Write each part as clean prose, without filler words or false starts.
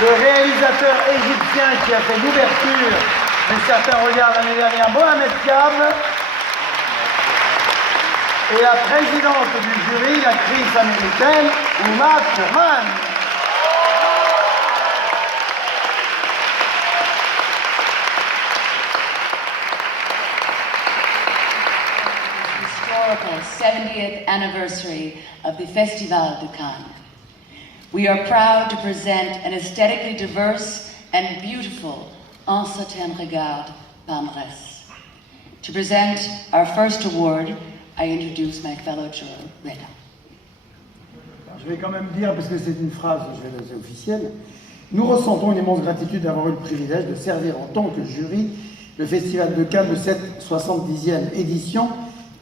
le réalisateur égyptien qui a fait l'ouverture de Certains Regards l'année dernière, Mohamed Cham, et la présidente du jury, l'actrice américaine Uma Thurman. Historical 70th anniversary of the Festival de Cannes. We are proud to present an aesthetically diverse and beautiful Un Certain Regard palmarès. To present our first award, I introduce my fellow juror, Reda. Je vais quand même dire, parce que c'est une phrase, je vais laisser officielle, nous ressentons une immense gratitude d'avoir eu le privilège de servir en tant que jury le Festival de Cannes de cette 70e édition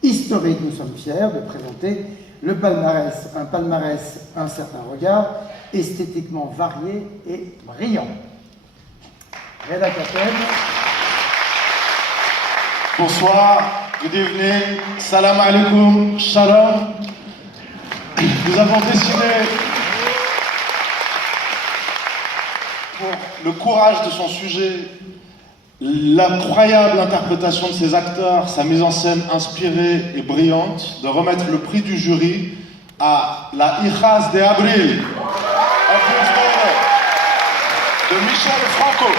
historique. Nous sommes fiers de présenter le palmarès, un certain regard, esthétiquement varié et brillant. Reda Kateb. Bonsoir, good evening, salam alaikum, shalom. Nous avons décidé, pour le courage de son sujet, l'incroyable interprétation de ses acteurs, sa mise en scène inspirée et brillante, de remettre le prix du jury à La Hijas de Abril, de Michel Franco.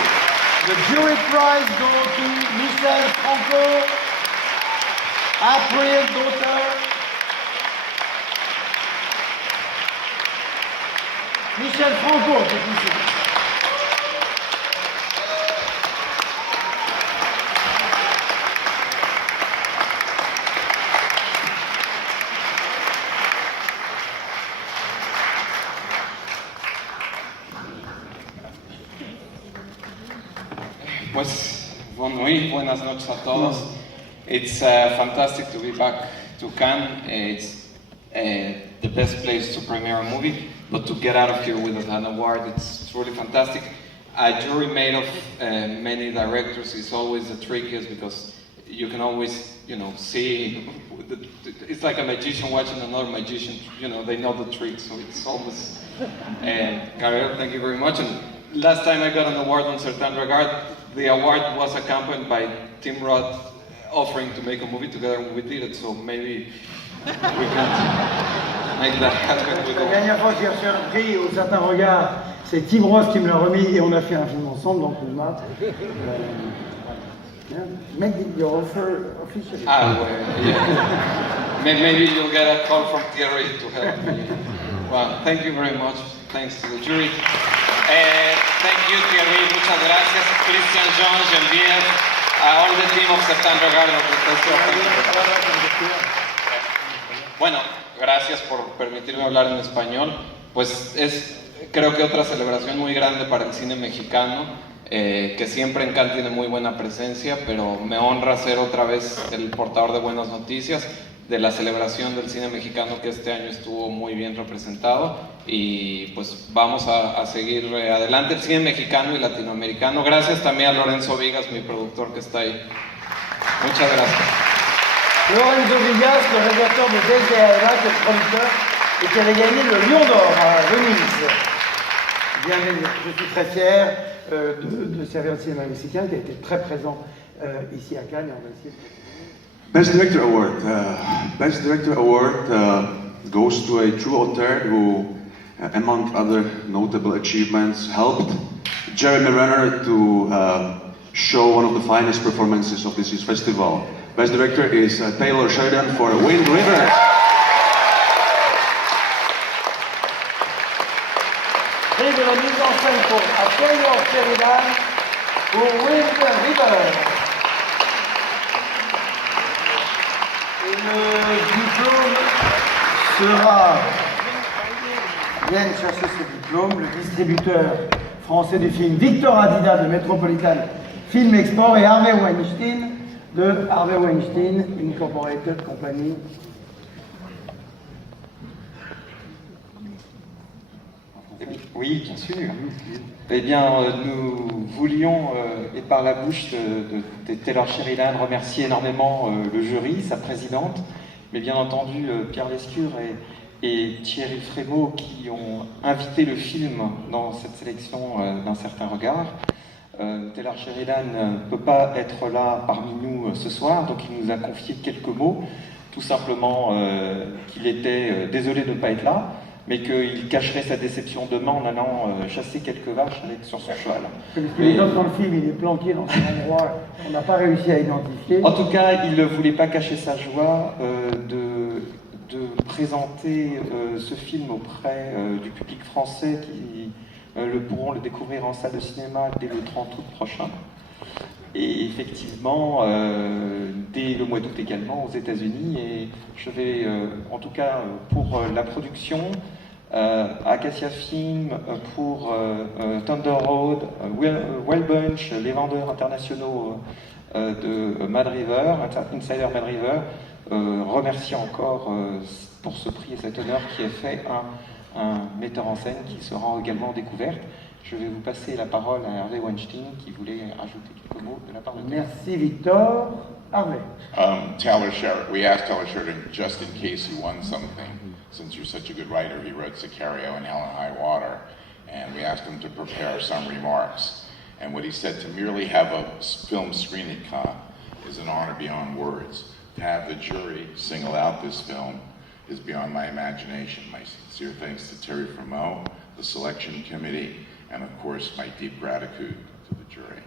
The jury prize goes to Michel Franco, April Daughter. Michel Franco, c'est ici. Pues, buenas noches a todos. It's fantastic to be back to Cannes. It's the best place to premiere a movie, but to get out of here with an award, it's really fantastic. A jury made of many directors is always the trickiest because you can always, see. It's like a magician watching another magician. They know the trick, so it's always. Gabriel, thank you very much. And last time I got an award on Certain Regard, the award was accompanied by Tim Roth offering to make a movie together, and we did it, so maybe we can make that happen with La dernière fois que j'ai reçu un prix au Certain Regard, c'est Tim Roth qui me l'a remis et on a fait un film ensemble, donc Uma. Make your offer officially. Yeah. Maybe you'll get a call from Thierry to help me. Well, thank you very much. Thanks to the jury. Thank you, Thierry. Muchas gracias. Christian, Jean, Geneviève, all the team of Certain Regard of the Festival. Bueno, gracias por permitirme hablar en español. Pues creo que otra celebración muy grande para el cine mexicano, que siempre en Cannes tiene muy buena presencia, pero me honra ser otra vez el portador de buenas noticias de la celebración del cine mexicano, que este año estuvo muy bien representado, y pues vamos a seguir adelante el cine mexicano y latinoamericano. Gracias también a Lorenzo Vigas, mi productor, que está ahí. Muchas gracias. Lorenzo Vigas, le réalisateur de Desde Alba, qui est le producteur et qui avait gagné le Lion d'Or à Venise. Je suis très fier de servir le cinéma mexicain qui a été très présent ici à Cannes, et on va essayer de... Best Director Award. Best Director Award goes to a true auteur who, among other notable achievements, helped Jeremy Renner to show one of the finest performances of this year's festival. Best Director is Taylor Sheridan for Wind River. Prix de la mise en scène pour Taylor Sheridan pour Wind River. Le diplôme sera, viennent chercher ce diplôme, le distributeur français du film Victor Adida de Metropolitan Film Export et Harvey Weinstein de Harvey Weinstein Incorporated Company. Oui, bien sûr. Eh bien, nous voulions, et par la bouche de Taylor Sheridan, remercier énormément le jury, sa présidente, mais bien entendu Pierre Lescure et Thierry Frémaux qui ont invité le film dans cette sélection d'un certain regard. Taylor Sheridan ne peut pas être là parmi nous ce soir, donc il nous a confié quelques mots, tout simplement qu'il était désolé de ne pas être là, mais qu'il cacherait sa déception demain en allant chasser quelques vaches sur son cheval. Parce que les autres dans le film, il est planqué dans un endroit qu'on n'a pas réussi à identifier. En tout cas, il ne voulait pas cacher sa joie de présenter ce film auprès du public français qui pourront le découvrir en salle de cinéma dès le 30 août prochain. Et effectivement, dès le mois d'août également aux États-Unis. Et je vais, en tout cas pour la production, Acacia Film, pour Thunder Road, Well Bunch, les vendeurs internationaux de Mad River, Insider Mad River, remercie encore pour ce prix et cet honneur qui est fait un metteur en scène qui se rend également en découverte. Je vais vous passer la parole à Hervé Weinstein qui voulait rajouter quelques mots de la part de Taylor. Merci Victor. Hervé. Taylor Sheridan, we asked Taylor Sheridan, just in case he won something, since you're such a good writer, he wrote Sicario and Hell and High Water, and we asked him to prepare some remarks. And what he said, to merely have a film screen at Cannes is an honor beyond words. To have the jury single out this film is beyond my imagination. My sincere thanks to Terry Frémaux, the selection committee, and of course my deep gratitude to the jury.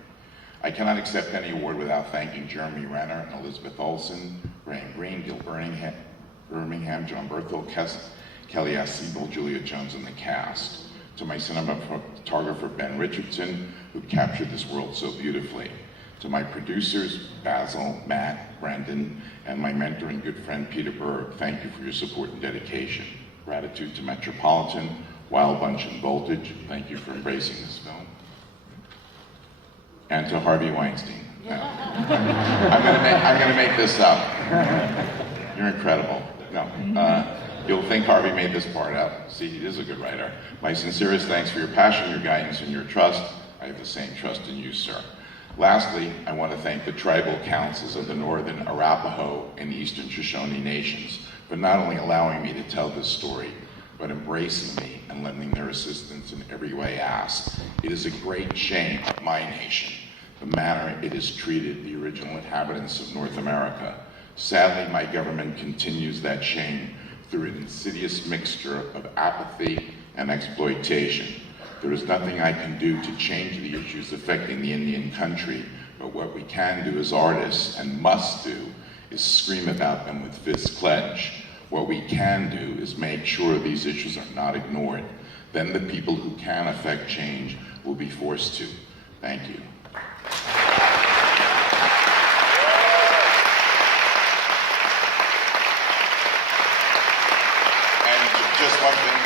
I cannot accept any award without thanking Jeremy Renner and Elizabeth Olsen, Graham Greene, Gil Birmingham, John Berthel, Kelly S. Siebel, Julia Jones, and the cast. To my cinematographer Ben Richardson, who captured this world so beautifully. To my producers, Basil, Matt, Brendan, and my mentor and good friend Peter Berg, thank you for your support and dedication. Gratitude to Metropolitan, Wild Bunch, and Voltage, thank you for embracing this film. And to Harvey Weinstein. No. I'm gonna make this up. You're incredible. No. You'll think Harvey made this part up. See, he is a good writer. My sincerest thanks for your passion, your guidance, and your trust. I have the same trust in you, sir. Lastly, I want to thank the tribal councils of the Northern Arapaho and Eastern Shoshone nations for not only allowing me to tell this story, but embracing me and lending their assistance in every way asked. It is a great shame of my nation, the manner it has treated the original inhabitants of North America. Sadly, my government continues that shame through an insidious mixture of apathy and exploitation. There is nothing I can do to change the issues affecting the Indian country, but what we can do as artists, and must do, is scream about them with fists clenched. What we can do is make sure these issues are not ignored. Then the people who can affect change will be forced to. Thank you. Just one thing,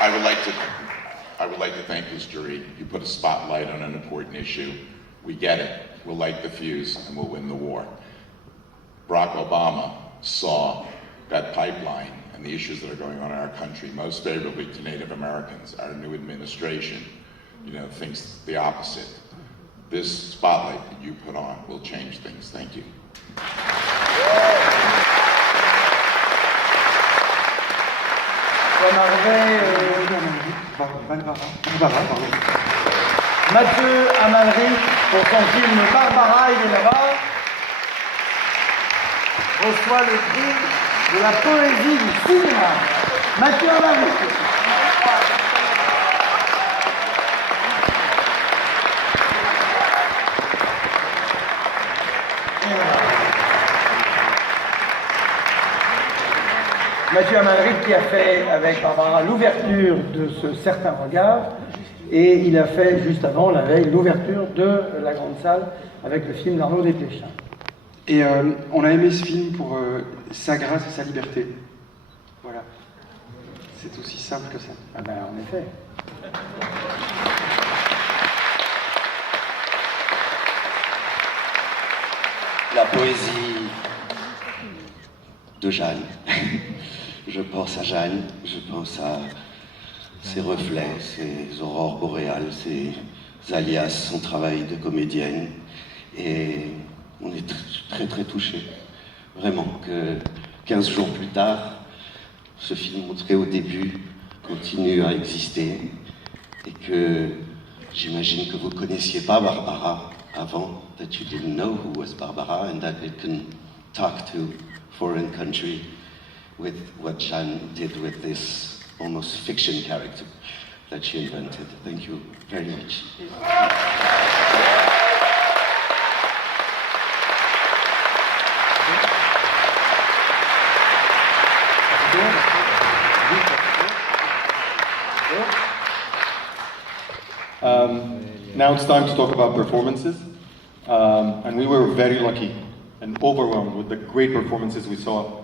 I would like to thank this jury. You put a spotlight on an important issue. We get it. We'll light the fuse and we'll win the war. Barack Obama saw that pipeline and the issues that are going on in our country most favorably to Native Americans. Our new administration, thinks the opposite. This spotlight that you put on will change things. Thank you. Mathieu Amalric pour son film Barbara, il est là-bas, reçoit le prix de la poésie du cinéma. Mathieu Amalric. Mathieu Amalric qui a fait avec Barbara l'ouverture de ce certain regard, et il a fait juste avant, la veille, l'ouverture de la grande salle avec le film d'Arnaud Desplechin. Et on a aimé ce film pour sa grâce et sa liberté. Voilà. C'est aussi simple que ça. Ah ben en effet. La poésie de Jeanne. Je pense à Jeanne, je pense à ses reflets, ses aurores boréales, ses alias, son travail de comédienne. Et on est très très touchés, vraiment, que 15 jours plus tard, ce film montré au début continue à exister et que j'imagine que vous ne connaissiez pas Barbara avant, that you didn't know who was Barbara and that it can talk to foreign country with what Jeanne did with this almost fiction character that she invented. Thank you very much. Now it's time to talk about performances. And we were very lucky and overwhelmed with the great performances we saw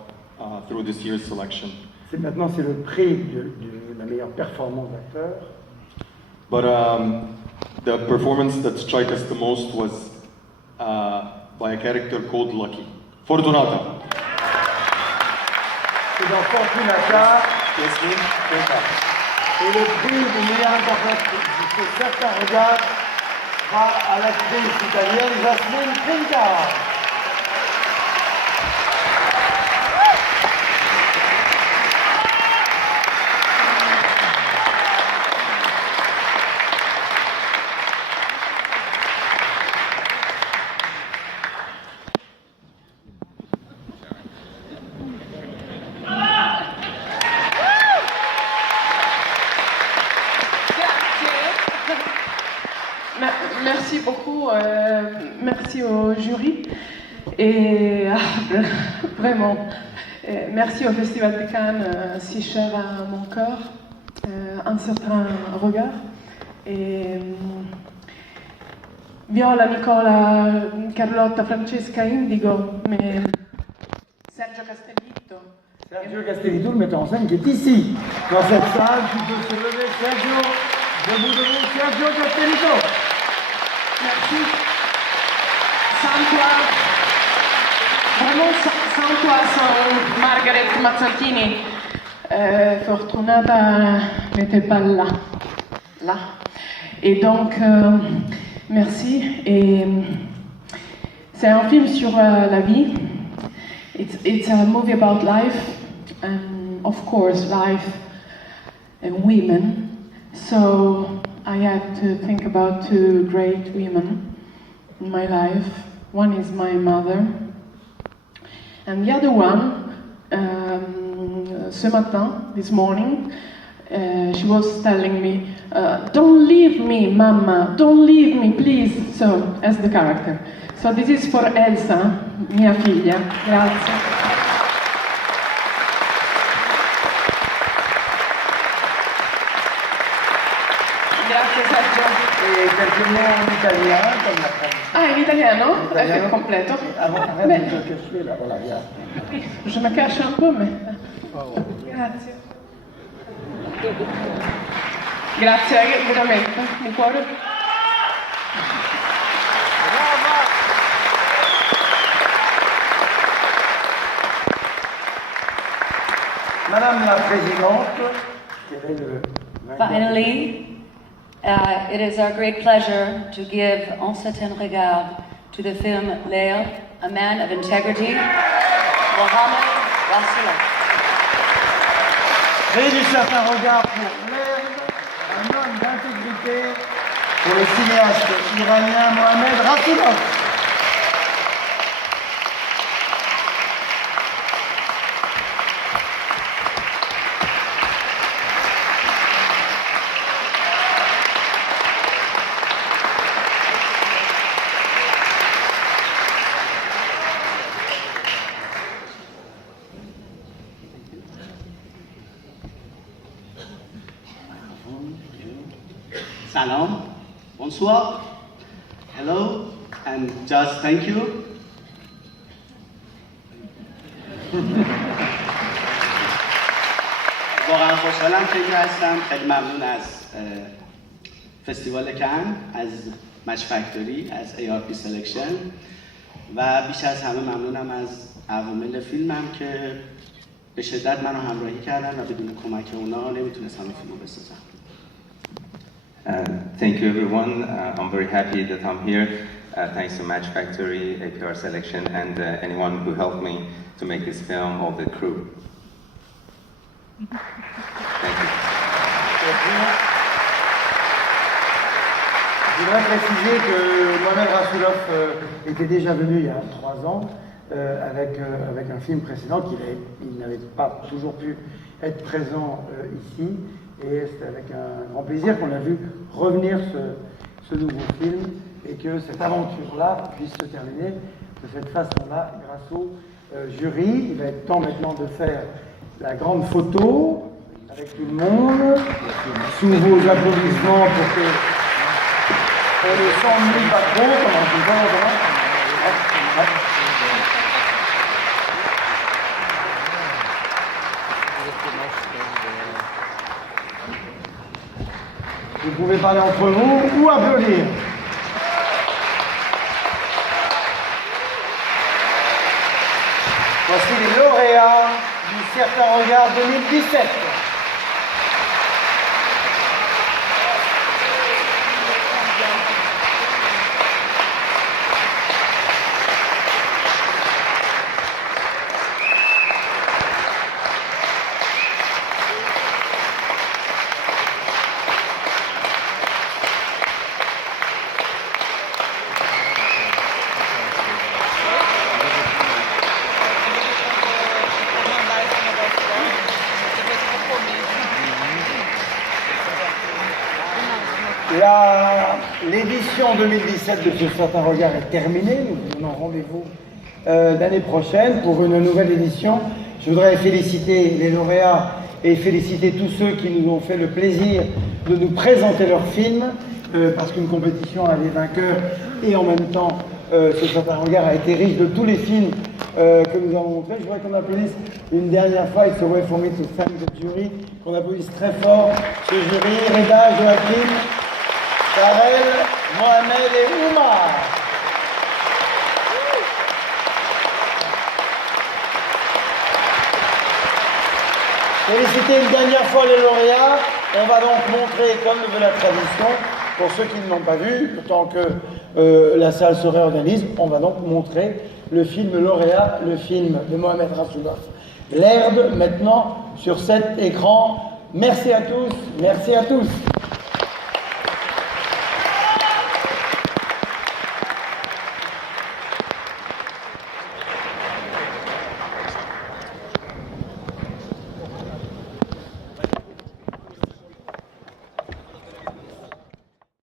through this year's selection. Maintenant, c'est le prix de la meilleure performance d'acteur. But the performance that struck us the most was by a character called Lucky. Fortunata. C'est dans Fortunata. Et le prix de meilleure interprète de certains regards va à l'actrice italienne Jasmine Trinca. Merci beaucoup, merci au jury et vraiment merci au Festival de Cannes, si cher à mon cœur, un certain regard. Et Viola, Nicola, Carlotta, Francesca, Indigo, mais Sergio Castellitto. Sergio Castellitto, le metteur en scène, qui est ici, dans cette salle. Tu peux se lever, Sergio, debout, Sergio Castellitto. Merci. Sans toi, vraiment sans toi, sans Margaret Mazzantini, Fortunata n'était pas là. Et donc, merci. Et c'est un film sur la vie. It's a movie about life, and of course, life and women. So I had to think about two great women in my life. One is my mother, and the other one, ce matin, this morning, she was telling me, don't leave me, Mama, don't leave me, please, so, as the character. So this is for Elsa, mia figlia. Grazie. Grazie Sergio. E quelques mots en italien, comme la tradition. Ah, in italiano? Italiano. Completo. Arrête de te cacher là, voilà, viens. Je me cache un peu, mais... Grazie. Grazie veramente, di cuore. Madame la Présidente, quel est le... Finally, it is our great pleasure to give Un Certain Regard to the film Léa, A Man of Integrity, Mohamed Rassoulaf. Et du certain regard pour l'Inde, un homme d'intégrité, pour le cinéaste iranien Mohamed Rassoulaf. Salam, bonsoir, hello, and just thank you. واقعا خوشحالم که اینجا هستم. خیلی ممنون از فستیوال کن، از مچ فکتوری، از ARP سلکشن و بیش از همه ممنونم از عوامل فیلمم که به شدت منو همراهی کردن و بدون کمک اونا نمیتونستم این فیلمو بسازم. Thank you everyone. I'm very happy that I'm here. Thanks to Match Factory, APR Selection, and anyone who helped me to make this film, all the crew. Je voudrais préciser que Mohamed Rassoulov était déjà venu il y a 3 ans avec un film précédent il n'avait pas toujours pu être présent ici. Et c'est avec un grand plaisir qu'on a vu revenir ce nouveau film et que cette aventure-là puisse se terminer de cette façon-là grâce au jury. Il va être temps maintenant de faire la grande photo avec tout le monde, sous vos applaudissements pour que on ne s'ennuie pas trop, comme on dit pas. Vous pouvez parler entre vous ou applaudir. Voici les lauréats du Certain Regard 2017. L'édition 2017 de Ce Certain Regard est terminée. Nous vous donnons rendez-vous l'année prochaine pour une nouvelle édition. Je voudrais féliciter les lauréats et féliciter tous ceux qui nous ont fait le plaisir de nous présenter leurs films, parce qu'une compétition a des vainqueurs et en même temps, Ce Certain Regard a été riche de tous les films que nous avons montrés. Je voudrais qu'on applaudisse une dernière fois, It's a way for me to thank the jury, qu'on applaudisse très fort ce jury, Reda, Joachim, Karel, Mohamed et Oumar. Féliciter une dernière fois les lauréats. On va donc montrer, comme le veut la tradition, pour ceux qui ne l'ont pas vu, tant que la salle se réorganise, on va donc montrer le film lauréat, le film de Mohamed Rassoulov, L'Herde, maintenant sur cet écran. Merci à tous, merci à tous.